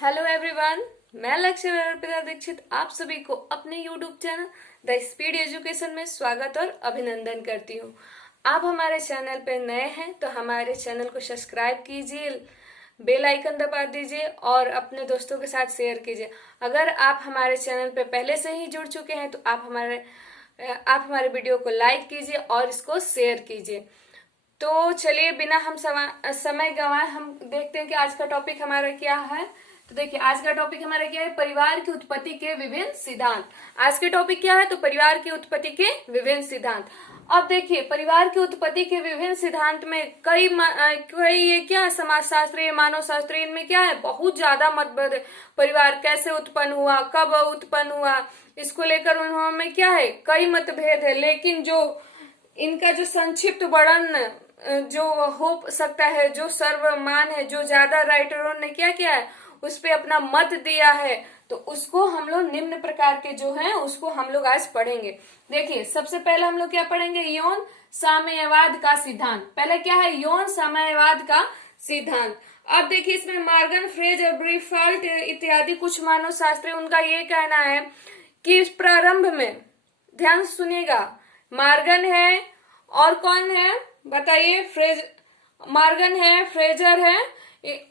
Hello everyone, मैं lecturer Arpita Dixit आप सभी को अपने YouTube channel the speed education में स्वागत और अभिनंदन करती हूँ। आप हमारे चैनल पर नए हैं तो हमारे चैनल को सब्सक्राइब कीजिए, बेल आइकन दबा दीजिए और अपने दोस्तों के साथ शेयर कीजिए। अगर आप हमारे चैनल पर पहले से ही जुड़ चुके हैं तो आप हमारे वीडियो को लाइक कीजिए और इसको शेयर कीजिए। तो चलिए बिना हम समय गंवाए हम देखते हैं कि आज का टॉपिक हमारा क्या है। तो देखिए आज का टॉपिक हमारा क्या है, परिवार की उत्पत्ति के विभिन्न सिद्धांत। आज के टॉपिक क्या है, तो परिवार की उत्पत्ति के विभिन्न सिद्धांत। अब देखिए परिवार की उत्पत्ति के विभिन्न सिद्धांत में कई ये क्या है, समाजशास्त्री मानव शास्त्री, इनमें क्या है, बहुत ज्यादा मतभेद है। परिवार कैसे उत्पन्न हुआ, कब उत्पन्न हुआ, इसको लेकर उन्होंने क्या है, कई मतभेद है। लेकिन जो इनका जो संक्षिप्त वर्णन जो हो सकता है, जो सर्वमान है, जो ज्यादा राइटरों ने क्या किया है उस पे अपना मत दिया है, तो उसको हम लोग निम्न प्रकार के जो है उसको हम लोग आज पढ़ेंगे। देखिए सबसे पहले हम लोग क्या पढ़ेंगे, यौन साम्यवाद का सिद्धांत। पहले क्या है, यौन साम्यवाद का सिद्धांत। अब देखिए इसमें मार्गन, फ्रेज, ब्रीफाल्ट इत्यादि कुछ मानव शास्त्री, उनका ये कहना है कि इस प्रारंभ में, ध्यान सुनिएगा, मार्गन है और कौन है बताइए, मार्गन है, फ्रेजर है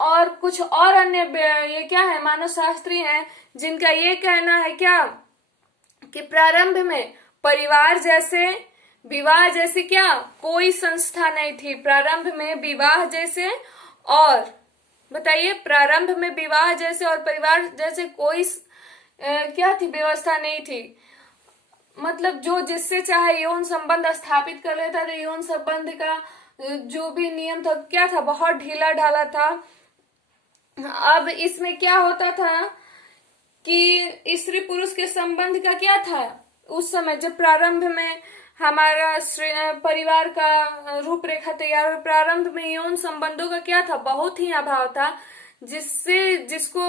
और कुछ और अन्य ये क्या है, मानव शास्त्री हैं, जिनका ये कहना है क्या कि प्रारंभ में परिवार जैसे, विवाह जैसे क्या कोई संस्था नहीं थी। प्रारंभ में विवाह जैसे और बताइए, प्रारंभ में विवाह जैसे और परिवार जैसे कोई क्या थी, व्यवस्था नहीं थी। मतलब जो जिससे चाहे यौन संबंध स्थापित कर लेता था। यौन संबंध का जो भी नियम था क्या था, बहुत ढीला ढाला था। अब इसमें क्या होता था कि स्त्री पुरुष के संबंध का क्या था, उस समय जब प्रारंभ में हमारा परिवार का रूपरेखा तैयार हुआ, प्रारंभ में यौन संबंधों का क्या था, बहुत ही अभाव था। जिससे जिसको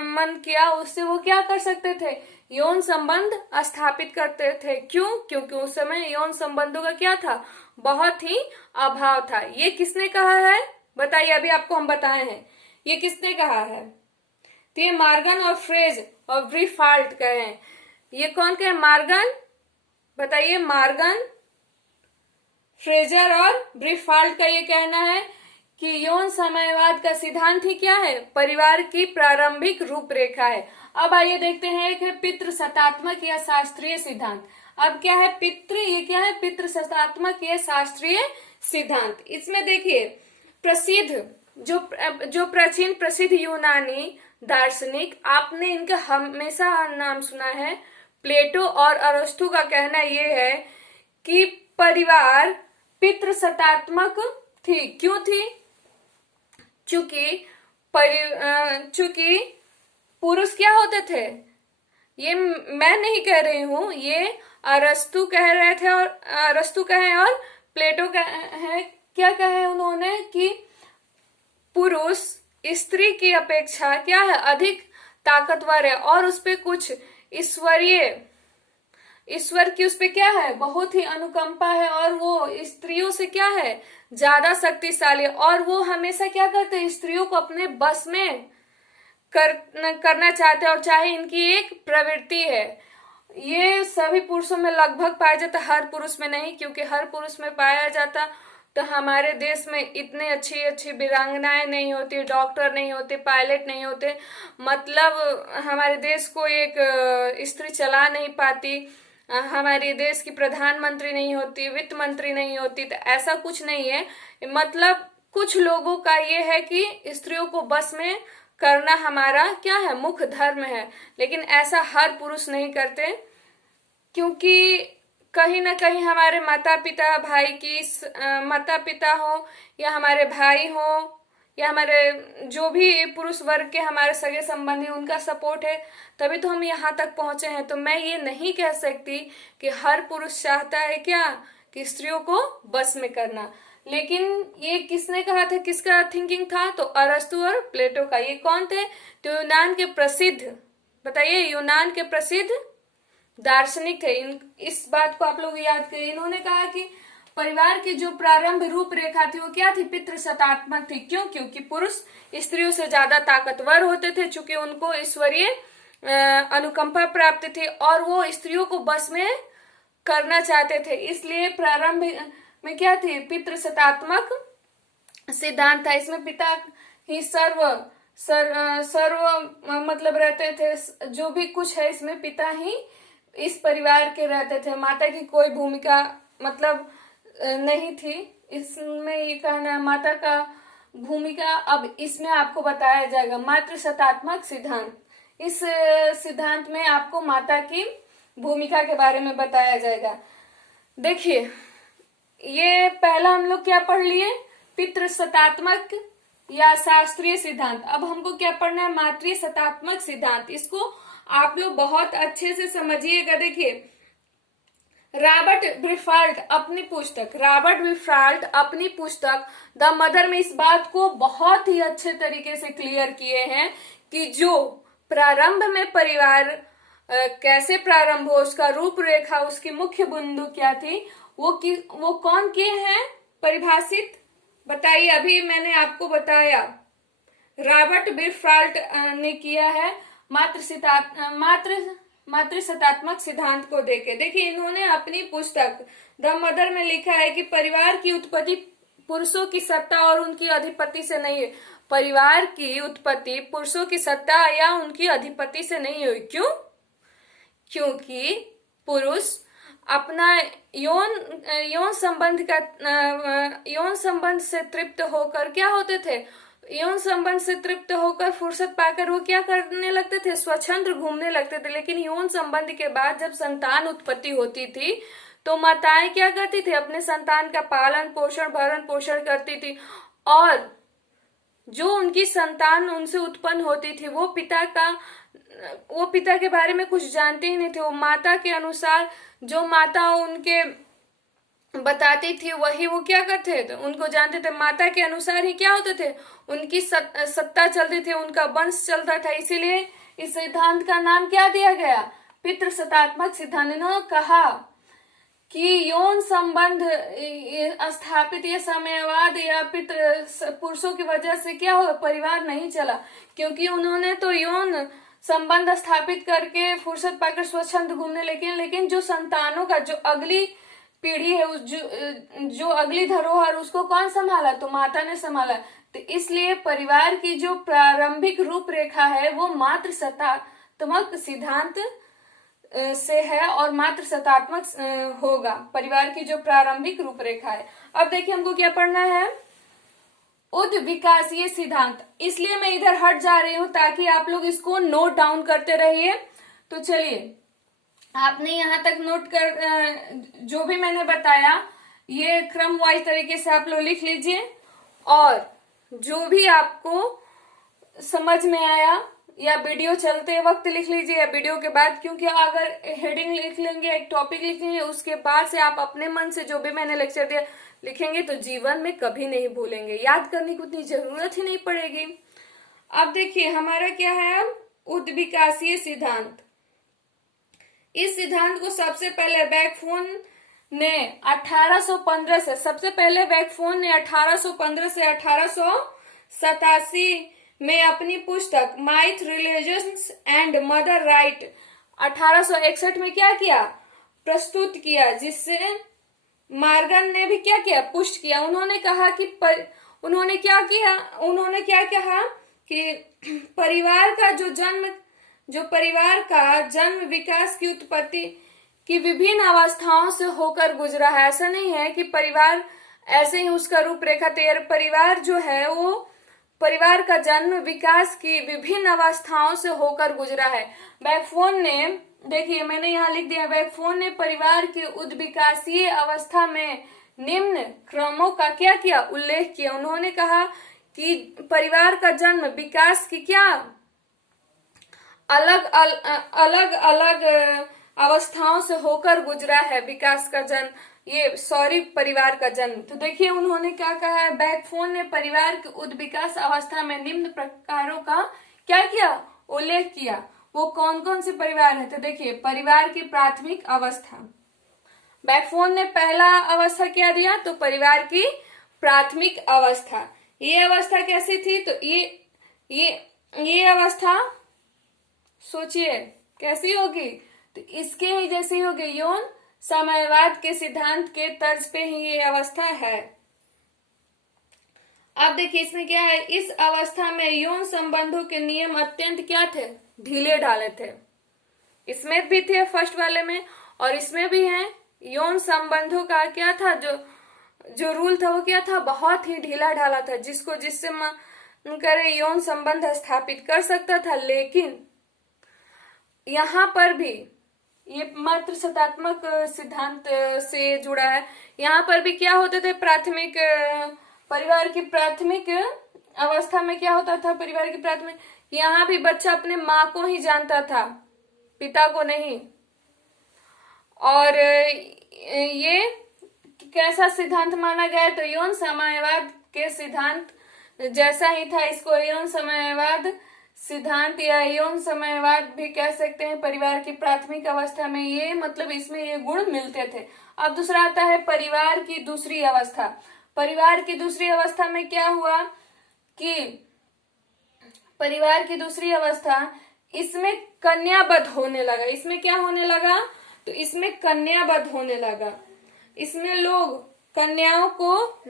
मन किया उससे वो क्या कर सकते थे, यौन संबंध स्थापित करते थे। क्यों? क्योंकि उस समय यौन संबंधों का क्या था, बहुत ही अभाव था। ये किसने कहा है बताइए, अभी आपको हम बताए हैं, ये किसने कहा है, तो ये मार्गन और फ्रेज और ब्रीफाल्ट कहे हैं। ये कौन कहे, मार्गन, बताइए, मार्गन, फ्रेजर और ब्रीफाल्ट का ये कहना है कि यौन साम्यवाद का सिद्धांत ही क्या है, परिवार की प्रारंभिक रूपरेखा है। अब आइए देखते हैं, एक है पितृसत्तात्मक या शास्त्रीय सिद्धांत। अब क्या है ये क्या है, पितृसत्तात्मक या शास्त्रीय सिद्धांत। इसमें देखिए प्रसिद्ध जो प्राचीन प्रसिद्ध यूनानी दार्शनिक, आपने इनका हमेशा नाम सुना है, प्लेटो और अरस्तु का कहना यह है कि परिवार पितृसत्तात्मक थी। क्यों थी? चूंकि पुरुष क्या होते थे, ये मैं नहीं कह रही हूं, ये अरस्तु कह रहे थे और अरस्तु कहे और प्लेटो कहे, क्या कहे उन्होंने कि पुरुष स्त्री की अपेक्षा क्या है, अधिक ताकतवर है और उसपे कुछ ईश्वर की उसपे क्या है, बहुत ही अनुकंपा है और वो स्त्रियों से क्या है, ज्यादा शक्तिशाली, और वो हमेशा क्या करते हैं, स्त्रियों को अपने बस में करना चाहते हैं और चाहे इनकी एक प्रवृत्ति है। ये सभी पुरुषों में लगभग पाया जाता, हर पुरुष में नहीं, क्योंकि हर पुरुष में पाया जाता तो हमारे देश में इतने अच्छी अच्छी वीरांगनाएं नहीं होती, डॉक्टर नहीं होते, पायलट नहीं होते, मतलब हमारे देश को एक स्त्री चला नहीं पाती, हमारे देश की प्रधानमंत्री नहीं होती, वित्त मंत्री नहीं होती। तो ऐसा कुछ नहीं है, मतलब कुछ लोगों का ये है कि स्त्रियों को बस में करना हमारा क्या है, मुख्य धर्म है। लेकिन ऐसा हर पुरुष नहीं करते, क्योंकि कहीं ना कहीं हमारे माता पिता माता पिता हो या हमारे भाई हो या हमारे जो भी पुरुष वर्ग के हमारे सगे संबंधी, उनका सपोर्ट है तभी तो हम यहाँ तक पहुंचे हैं। तो मैं ये नहीं कह सकती कि हर पुरुष चाहता है क्या कि स्त्रियों को बस में करना। लेकिन ये किसने कहा था, किसका थिंकिंग था, तो अरस्तु और प्लेटो का। ये कौन थे, तो यूनान के प्रसिद्ध, बताइए, यूनान के प्रसिद्ध दार्शनिक थे। इस बात को आप लोग याद करिए। इन्होंने कहा कि परिवार की जो प्रारंभ रूपरेखा थी वो क्या थी? पितृसत्तात्मक थी। क्यों? क्योंकि पुरुष स्त्रियों से ज्यादा ताकतवर होते थे, चूंकि उनको ईश्वरीय अनुकंपा प्राप्त थी और वो स्त्रियों को बस में करना चाहते थे। इसलिए प्रारंभ में क्या थी? पितृसत्तात्मक सिद्धांत था। इसमें पिता ही सर्व मतलब रहते थे। जो भी कुछ है इसमें पिता ही इस परिवार के रहते थे। माता की कोई भूमिका मतलब नहीं थी। इसमें ये कहना है माता का भूमिका अब इसमें आपको बताया जाएगा। मातृसत्तात्मक सिद्धांत, इस सिद्धांत में आपको माता की भूमिका के बारे में बताया जाएगा। देखिए, ये पहला हम लोग क्या पढ़ लिए? पितृसत्तात्मक या शास्त्रीय सिद्धांत। अब हमको क्या पढ़ना है? मातृसत्तात्मक सिद्धांत। इसको आप लोग बहुत अच्छे से समझिएगा। देखिए, रॉबर्ट ब्रिफाल्ट अपनी पुस्तक द मदर में इस बात को बहुत ही अच्छे तरीके से क्लियर किए हैं कि जो प्रारंभ में परिवार कैसे प्रारंभ हो, उसका रूपरेखा, उसकी मुख्य बिंदु क्या थी, वो कौन किए हैं परिभाषित? बताइए। अभी मैंने आपको बताया रॉबर्ट ब्रिफाल्ट ने किया है मातृसत्तात्मक सिद्धांत को देखे। देखिए, इन्होंने अपनी पुस्तक द मदर में लिखा है कि परिवार की उत्पत्ति पुरुषों की सत्ता और उनकी अधिपति से नहीं है। परिवार की उत्पत्ति पुरुषों की सत्ता या उनकी अधिपति से नहीं हुई। क्यों? क्योंकि पुरुष अपना यौन संबंध से तृप्त होकर क्या होते थे? यौन संबंध से तृप्त होकर फुर्सत पाकर वो क्या करने लगते थे? स्वच्छंद घूमने लगते थे। लेकिन यौन संबंध के बाद जब संतान उत्पत्ति होती थी तो माताएं क्या करती थी? अपने संतान का पालन पोषण भरण पोषण करती थी और जो उनकी संतान उनसे उत्पन्न होती थी वो पिता के बारे में कुछ जानते ही नहीं थे। वो माता के अनुसार जो माता उनके बताती थी वही वो क्या करते थे? उनको जानते थे। माता के अनुसार ही क्या होते थे? उनकी सत्ता चलती थी, उनका वंश चलता था। इसीलिए इस सिद्धांत का नाम क्या दिया गया? पितृसत्तात्मक सिद्धांत। इन्होंने कहा कि यौन संबंध स्थापित या साम्यवाद या पुरुषों की वजह से क्या हो परिवार नहीं चला, क्योंकि उन्होंने तो यौन संबंध स्थापित करके फुर्सत पाकर स्वच्छंद घूमने, लेकिन जो संतानों का जो अगली पीढ़ी है, जो अगली धरोहर, उसको कौन संभाला? तो माता ने संभाला। तो इसलिए परिवार की जो प्रारंभिक रूपरेखा है वो मातृसत्तात्मक सिद्धांत से है और मातृसत्तात्मक होगा। परिवार की जो प्रारंभिक रूपरेखा है। अब देखिए, हमको क्या पढ़ना है? उद्विकासीय सिद्धांत। इसलिए मैं इधर हट जा रही हूं ताकि आप लोग इसको नोट डाउन करते रहिए। तो चलिए, आपने यहाँ तक नोट कर जो भी मैंने बताया ये क्रम वाइज तरीके से आप लोग लिख लीजिए और जो भी आपको समझ में आया या वीडियो चलते वक्त लिख लीजिए या वीडियो के बाद, क्योंकि अगर हेडिंग लिख लेंगे, एक टॉपिक लिखेंगे, उसके बाद से आप अपने मन से जो भी मैंने लेक्चर दिया लिखेंगे तो जीवन में कभी नहीं भूलेंगे। याद करने की उतनी जरूरत ही नहीं पड़ेगी। अब देखिए, हमारा क्या है? उद्विकासीय सिद्धांत। इस सिद्धांत को सबसे पहले वैकफोन ने 1815 से 1815 से 1887 में अपनी पुस्तक माइथ रिलीजन्स एंड मदर राइट 1861 में क्या किया? प्रस्तुत किया, जिससे मार्गन ने भी क्या किया? पुष्ट किया। उन्होंने कहा कि परिवार का जन्म विकास की उत्पत्ति की विभिन्न अवस्थाओं से होकर गुजरा है। ऐसा नहीं है कि परिवार ऐसे ही उसका रूपरेखा तैयार। परिवार जो है वो परिवार का जन्म विकास की विभिन्न अवस्थाओं से होकर गुजरा है। वैकफोन ने, देखिए मैंने यहाँ लिख दिया, वैकफोन ने परिवार की उद्विकासीय अवस्था में निम्न क्रमों का क्या किया? उल्लेख किया। उन्होंने कहा कि परिवार का जन्म विकास की क्या अलग अलग अवस्थाओं से होकर गुजरा है। विकास का जन्म, परिवार का जन्म। तो देखिए उन्होंने क्या कहा है? वैकफोन ने परिवार की उद्विकास अवस्था में निम्न प्रकारों का क्या किया? उल्लेख किया। वो कौन कौन से परिवार है? तो देखिए, परिवार की प्राथमिक अवस्था, बैकफोन ने पहला अवस्था क्या दिया, तो परिवार की प्राथमिक अवस्था। ये अवस्था कैसी थी, तो ये अवस्था सोचिए कैसी होगी, तो इसके ही जैसी होगी, यौन साम्यवाद के सिद्धांत के तर्ज पे ही ये अवस्था है। अब देखिए इसमें क्या है, इस अवस्था में यौन संबंधों के नियम अत्यंत क्या थे, ढीले ढाले थे। इसमें भी थे फर्स्ट वाले में और इसमें भी है। यौन संबंधों का क्या था, जो रूल था वो क्या था, बहुत ही ढीला ढाला था, जिससे मन करे यौन संबंध स्थापित कर सकता था। लेकिन यहाँ पर भी ये मात्र सत्तात्मक सिद्धांत से जुड़ा है। यहाँ पर भी क्या होते थे, प्राथमिक परिवार की प्राथमिक अवस्था में क्या होता था, परिवार की प्राथमिक, यहाँ भी बच्चा अपने माँ को ही जानता था, पिता को नहीं। और ये कैसा सिद्धांत माना गया, तो यौन साम्यवाद के सिद्धांत जैसा ही था। इसको यौन साम्यवाद सिद्धांत या यौन साम्यवाद भी कह सकते हैं। परिवार की प्राथमिक अवस्था में ये मतलब इसमें ये गुण मिलते थे। अब दूसरा आता है परिवार की दूसरी अवस्था। परिवार की दूसरी अवस्था में क्या हुआ कि परिवार की दूसरी अवस्था, इसमें कन्याबद्ध होने लगा। इसमें क्या होने लगा, तो इसमें कन्याबद्ध होने लगा। इसमें लोग कन्याओं को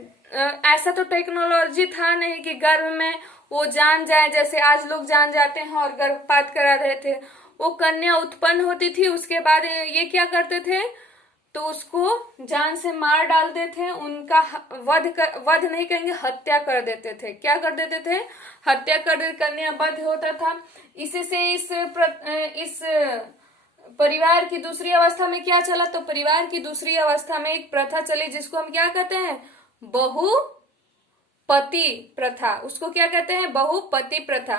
ऐसा तो टेक्नोलॉजी था नहीं कि गर्भ में वो जान जाए, जैसे आज लोग जान जाते हैं और गर्भपात करा रहे थे। वो कन्या उत्पन्न होती थी, उसके बाद ये क्या करते थे, तो उसको जान से मार डालते थे, उनका वध नहीं कहेंगे, हत्या कर देते थे। क्या कर देते थे, हत्या कर देते, कन्या वध होता था। इसी से इस परिवार की दूसरी अवस्था में क्या चला, तो परिवार की दूसरी अवस्था में एक प्रथा चली जिसको हम क्या कहते हैं, बहुपति प्रथा। उसको क्या कहते हैं, बहुपति प्रथा।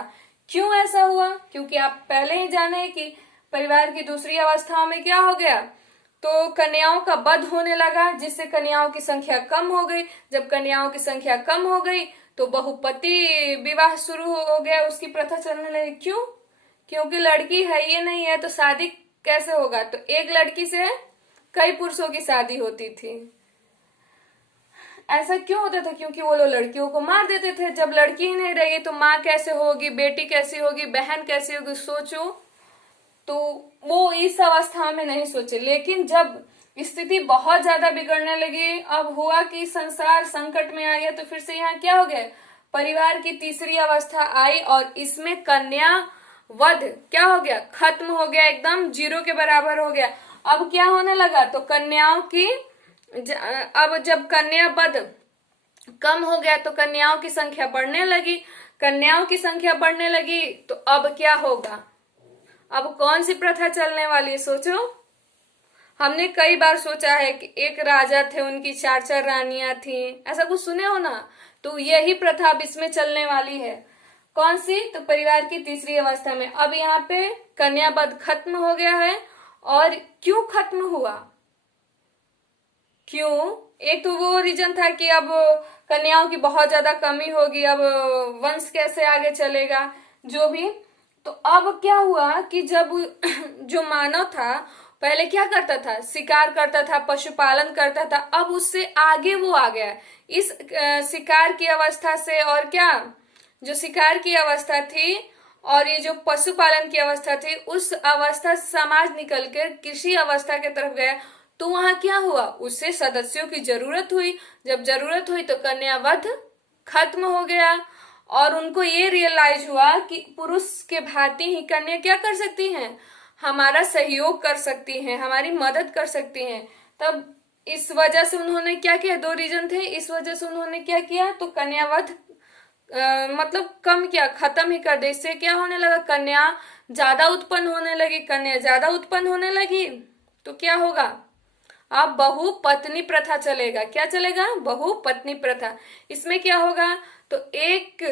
क्यों ऐसा हुआ, क्योंकि आप पहले ही जाने कि परिवार की दूसरी अवस्थाओं में क्या हो गया, तो कन्याओं का वध होने लगा, जिससे कन्याओं की संख्या कम हो गई। जब कन्याओं की संख्या कम हो गई तो बहुपति विवाह शुरू हो गया, उसकी प्रथा चलने लगी। क्यों, क्योंकि लड़की है ये नहीं है तो शादी कैसे होगा, तो एक लड़की से कई पुरुषों की शादी होती थी। ऐसा क्यों होता था, क्योंकि वो लोग लड़कियों को मार देते थे। जब लड़की ही नहीं रहेगी तो माँ कैसे होगी, बेटी कैसी होगी, बहन कैसी होगी, सोचो। तो वो इस अवस्था में नहीं सोचे। लेकिन जब स्थिति बहुत ज्यादा बिगड़ने लगी, अब हुआ कि संसार संकट में आ गया, तो फिर से यहाँ क्या हो गया, परिवार की तीसरी अवस्था आई और इसमें कन्या वध क्या हो गया, खत्म हो गया, एकदम जीरो के बराबर हो गया। अब क्या होने लगा, तो कन्याओं की अब जब कन्या वध कम हो गया तो कन्याओं की संख्या बढ़ने लगी। कन्याओं की संख्या बढ़ने लगी तो अब क्या होगा, अब कौन सी प्रथा चलने वाली है, सोचो। हमने कई बार सोचा है कि एक राजा थे, उनकी 4 रानियां थी, ऐसा कुछ सुने हो ना, तो यही प्रथा अब इसमें चलने वाली है। कौन सी, तो परिवार की तीसरी अवस्था में। अब यहाँ पे कन्यावध खत्म हो गया है। और क्यों खत्म हुआ, क्यों, एक तो वो रीजन था कि अब कन्याओं की बहुत ज्यादा कमी होगी, अब वंश कैसे आगे चलेगा, जो भी। तो अब क्या हुआ कि जब जो मानव था पहले क्या करता था, शिकार करता था, पशुपालन करता था, अब उससे आगे वो आ गया इस शिकार की अवस्था से। और क्या, जो शिकार की अवस्था थी और ये जो पशुपालन की अवस्था थी, उस अवस्था से समाज निकल कर कृषि अवस्था की तरफ गया। तो वहां क्या हुआ, उससे सदस्यों की जरूरत हुई। जब जरूरत हुई तो कन्यावध खत्म हो गया और उनको ये रियलाइज हुआ कि पुरुष के भांति ही कन्या क्या कर सकती हैं, हमारा सहयोग कर सकती हैं, हमारी मदद कर सकती हैं। तब इस वजह से उन्होंने क्या किया, 2 रीजन थे, इस वजह से उन्होंने क्या किया, तो कन्यावध मतलब कम किया, खत्म ही कर दे। इससे क्या होने लगा, कन्या ज्यादा उत्पन्न होने लगी। कन्या ज्यादा उत्पन्न होने लगी तो क्या होगा, अब बहुपत्नी प्रथा चलेगा। क्या चलेगा, बहुपत्नी प्रथा। इसमें क्या होगा, तो एक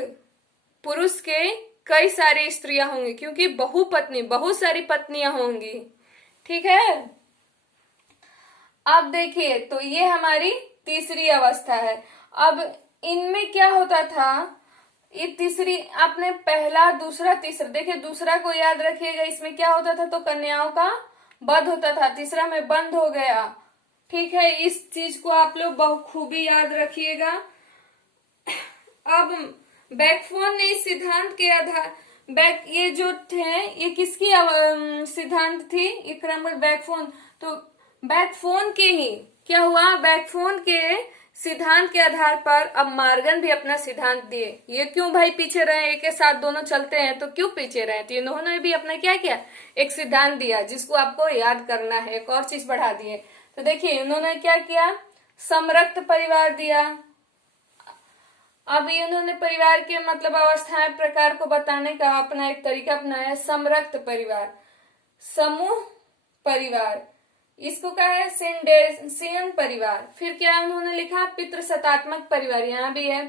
पुरुष के कई सारी स्त्रियां होंगी, क्योंकि बहुपत्नी, बहुत सारी पत्नियां होंगी, ठीक है। अब देखिए, तो ये हमारी तीसरी अवस्था है। अब इनमें क्या होता था, ये तीसरी, आपने पहला, दूसरा, तीसरा, देखिए दूसरा को याद रखिएगा, इसमें क्या होता था, तो कन्याओं का वध होता था, तीसरा में बंद हो गया, ठीक है, इस चीज को आप लोग बखूबी याद रखिएगा। अब बैकफोन ने इस सिद्धांत के आधार ये जो थे ये किसकी सिद्धांत थी, ये क्रम बैकफोन, तो बैकफोन के ही क्या हुआ, बैकफोन के सिद्धांत के आधार पर अब मार्गन भी अपना सिद्धांत दिए। ये क्यों भाई पीछे रहे, एक के साथ दोनों चलते हैं तो क्यों पीछे रहे, तो इन्होंने भी अपना क्या किया, एक सिद्धांत दिया जिसको आपको याद करना है। एक और चीज बढ़ा दिए, तो देखिए उन्होंने क्या किया, समरक्त परिवार दिया। अब इन्होंने परिवार के मतलब अवस्थाएं प्रकार को बताने का अपना एक तरीका अपनाया, समरक्त परिवार, समूह परिवार, इसको क्या है, सिंडेसियन परिवार। फिर क्या उन्होंने लिखा, पितृसत्तात्मक परिवार, यहाँ भी है।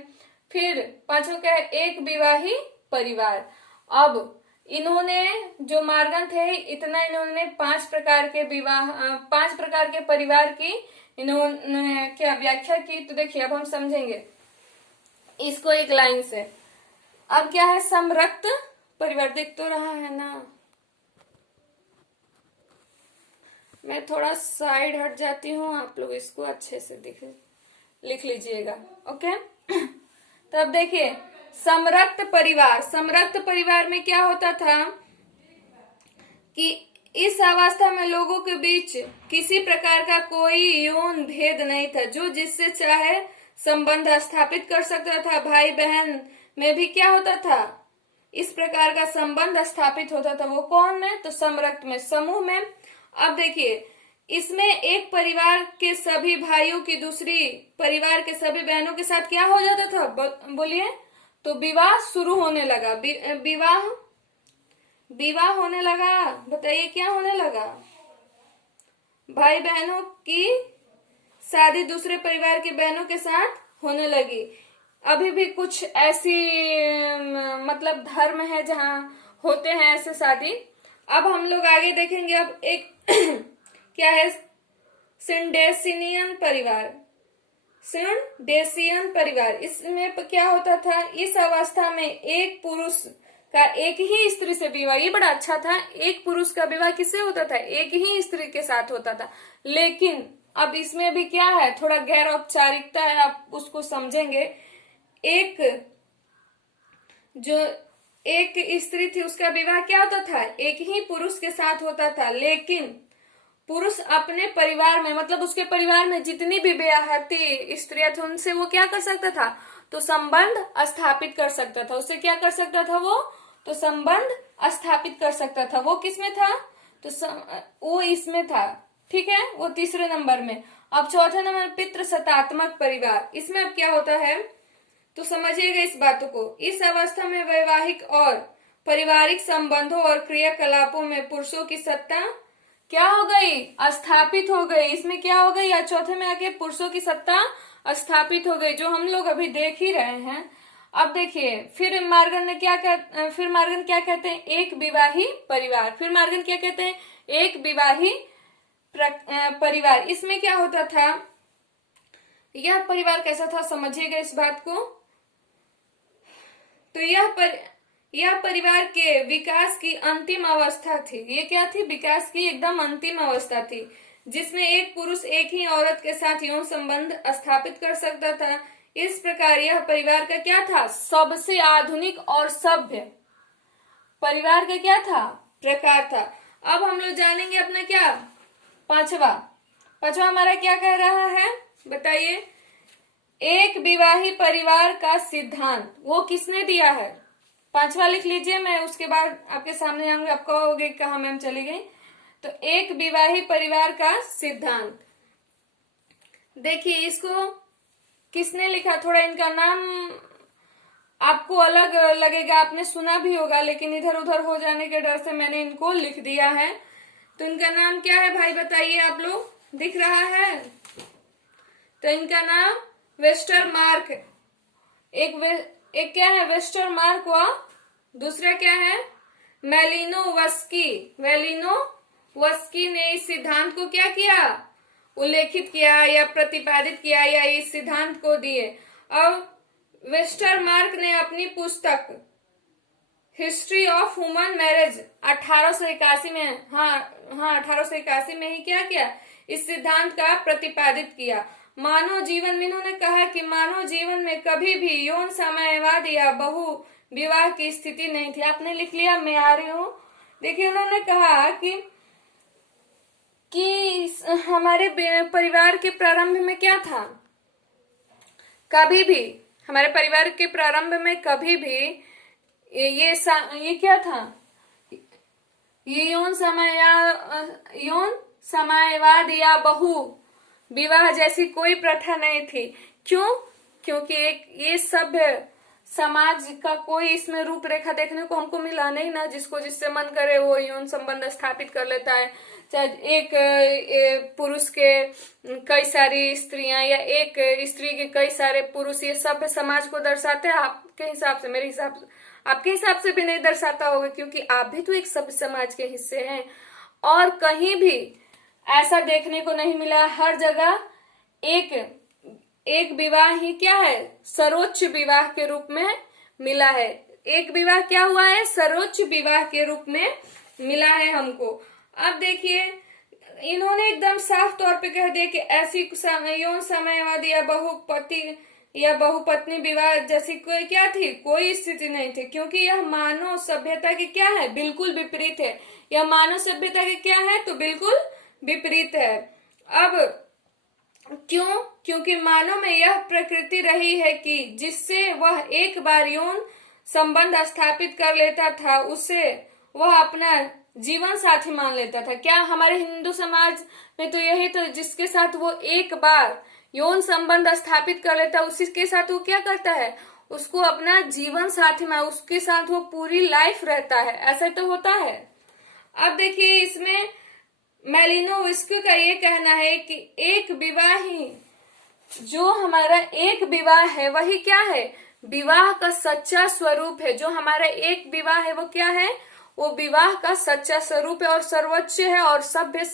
फिर पांचवा क्या है, एक विवाही परिवार। अब इन्होंने जो मार्गन थे इतना इन्होंने 5 प्रकार के विवाह 5 प्रकार के परिवार की इन्होंने क्या व्याख्या की। तो देखिए अब हम समझेंगे इसको एक लाइन से। अब क्या है, समरक्त परिवार, दिख तो रहा है ना, मैं थोड़ा साइड हट जाती हूँ, आप लोग इसको अच्छे से लिख लीजिएगा, ओके। तो अब देखिए समरक्त परिवार, समरक्त परिवार में क्या होता था कि इस अवस्था में लोगों के बीच किसी प्रकार का कोई यौन भेद नहीं था, जो जिससे चाहे संबंध स्थापित कर सकता था। भाई बहन में भी क्या होता था, इस प्रकार का संबंध स्थापित होता था। वो कौन में, तो समरक्त में, समूह में। अब देखिए इसमें एक परिवार के सभी भाइयों की दूसरी परिवार के सभी बहनों के साथ क्या हो जाता था, बोलिए, तो विवाह शुरू होने लगा, विवाह होने लगा। बताइए क्या होने लगा, भाई बहनों की शादी दूसरे परिवार के बहनों के साथ होने लगी। अभी भी कुछ ऐसी मतलब धर्म है जहां होते हैं ऐसे शादी। अब हम लोग आगे देखेंगे। अब एक क्या है, सिंडेसियन परिवार, सिंडेसियन परिवार। इसमें क्या होता था, इस अवस्था में एक पुरुष का एक ही स्त्री से विवाह, ये बड़ा अच्छा था, एक पुरुष का विवाह किससे होता था, एक ही स्त्री के साथ होता था। लेकिन अब इसमें भी क्या है, थोड़ा गैर औपचारिकता है, आप उसको समझेंगे। जो एक स्त्री थी उसका विवाह क्या होता था, एक ही पुरुष के साथ होता था, लेकिन पुरुष अपने परिवार में मतलब उसके परिवार में जितनी भी ब्याहती स्त्रियां थी उनसे वो क्या कर सकता था, तो संबंध स्थापित कर सकता था। उससे क्या कर सकता था वो, तो संबंध स्थापित कर सकता था। वो किसमें था, तो वो इसमें था, ठीक है, वो तीसरे नंबर में। अब चौथे नंबर पितृसत्तात्मक परिवार। इसमें अब क्या होता है, तो समझिएगा इस बातों को। इस अवस्था में वैवाहिक और पारिवारिक संबंधों और क्रियाकलापों में पुरुषों की सत्ता क्या हो गई, स्थापित हो गई। इसमें क्या हो गई, या चौथे में आके पुरुषों की सत्ता स्थापित हो गई, जो हम लोग अभी देख ही रहे हैं। अब देखिए फिर मार्गन क्या कहते हैं, एक विवाही परिवार। फिर मार्गन क्या कहते हैं, एक विवाही परिवार। इसमें क्या होता था, यह परिवार कैसा था, समझिएगा इस बात को। तो यह परिवार के विकास की अंतिम अवस्था थी। ये क्या थी, विकास की एकदम अंतिम अवस्था थी, जिसमें एक पुरुष एक ही औरत के साथ यौन संबंध स्थापित कर सकता था। इस प्रकार यह परिवार का क्या था, सबसे आधुनिक और सभ्य परिवार का क्या था, प्रकार था। अब हम लोग जानेंगे अपना क्या पांचवा हमारा क्या कह रहा है, बताइए। एक विवाही परिवार का सिद्धांत, वो किसने दिया है, पांचवा लिख लीजिए, मैं उसके बाद आपके सामने आऊंगी, आप कहोगे कहा मैम चली गई। तो एक विवाही परिवार का सिद्धांत, देखिए इसको किसने लिखा, थोड़ा इनका नाम आपको अलग लगेगा, आपने सुना भी होगा, लेकिन इधर उधर हो जाने के डर से मैंने इनको लिख दिया है। तो इनका नाम क्या है भाई, बताइए आप लोग, दिख रहा है। तो इनका नाम वेस्टरमार्क, एक क्या है वेस्टरमार्क व दूसरा क्या है मेलिनोवस्की ने इस सिद्धांत को क्या किया, उल्लेखित किया या प्रतिपादित किया या इस सिद्धांत को दिए। अब वेस्टरमार्क ने अपनी पुस्तक हिस्ट्री ऑफ ह्यूमन मैरिज 1881 में, हाँ 1881 में ही क्या किया, इस सिद्धांत का प्रतिपादित किया। मानव जीवन में इन्होंने कहा कि मानव जीवन में कभी भी यौन साम्यवाद या बहु विवाह की स्थिति नहीं थी। आपने लिख लिया, मैं आ रही हूं। देखिए उन्होंने कहा कि हमारे परिवार के प्रारंभ में क्या था, कभी भी हमारे परिवार के प्रारंभ में कभी भी ये क्या था, ये यौन साम्यवाद या बहु विवाह जैसी कोई प्रथा नहीं थी। क्यों? क्योंकि एक ये सभ्य समाज का कोई इसमें रूपरेखा देखने को हमको मिला नहीं ना, जिसको जिससे मन करे वो यौन संबंध स्थापित कर लेता है। चाहे एक पुरुष के कई सारी स्त्रियां या एक स्त्री के कई सारे पुरुष, ये सभ्य समाज को दर्शाते हैं। आपके हिसाब से, मेरे हिसाब से, आपके हिसाब से भी नहीं दर्शाता होगा, क्योंकि आप भी तो एक सभ्य समाज के हिस्से हैं। और कहीं भी ऐसा देखने को नहीं मिला। हर जगह एक विवाह ही क्या है, सर्वोच्च विवाह के रूप में मिला है। एक विवाह क्या हुआ है, सर्वोच्च विवाह के रूप में मिला है हमको। अब देखिए इन्होंने एकदम साफ तौर पे कह दिया कि ऐसी यौन साम्यवाद या बहुपत्नी विवाह जैसी कोई क्या थी, कोई स्थिति नहीं थी, क्योंकि यह मानव सभ्यता की क्या है, बिल्कुल विपरीत है। यह मानव सभ्यता की क्या है, तो बिल्कुल विपरीत है। अब क्यों? क्योंकि मानव में यह प्रकृति रही है कि जिससे वह एक बार यौन संबंध स्थापित कर लेता था, उसे वह अपना जीवन साथी मान लेता था। क्या हमारे हिंदू समाज में तो यही तो, जिसके साथ वो एक बार यौन संबंध स्थापित कर लेता है, उसी के साथ वो क्या करता है, उसको अपना जीवन साथी मान, उसके साथ वो पूरी लाइफ रहता है। ऐसा तो होता है। अब देखिए इसमें मैलिनोवस्की का ये कहना है कि एक विवाह ही, जो हमारा एक विवाह है वही क्या है, विवाह का सच्चा स्वरूप है। जो हमारा एक विवाह है वो क्या है, वो विवाह का सच्चा स्वरूप है और सर्वोच्च है। और सभ्य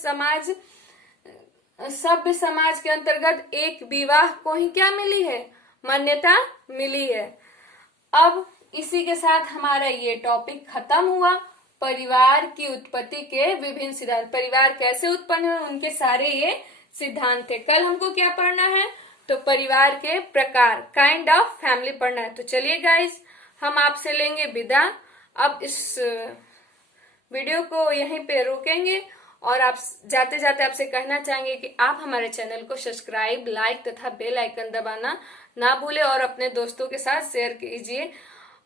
समाज के अंतर्गत एक विवाह को ही क्या मिली है, मान्यता मिली है। अब इसी के साथ हमारा ये टॉपिक खत्म हुआ। परिवार की उत्पत्ति के विभिन्न सिद्धांत, परिवार कैसे उत्पन्न हुए, उनके सारे ये सिद्धांत थे। कल हमको क्या पढ़ना है, तो परिवार के प्रकार, काइंड ऑफ फैमिली पढ़ना है। तो चलिए गाइस, हम आपसे लेंगे विदा। अब इस वीडियो को यहीं पे रोकेंगे और आप जाते जाते आपसे कहना चाहेंगे कि आप हमारे चैनल को सब्सक्राइब, लाइक तथा बेल आइकन दबाना ना भूले और अपने दोस्तों के साथ शेयर कीजिए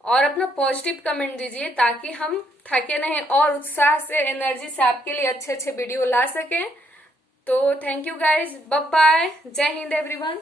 और अपना पॉजिटिव कमेंट दीजिए, ताकि हम थके नहीं और उत्साह से, एनर्जी से आपके लिए अच्छे अच्छे वीडियो ला सकें। तो thank you guys, bye bye, जय हिंद एवरीवन।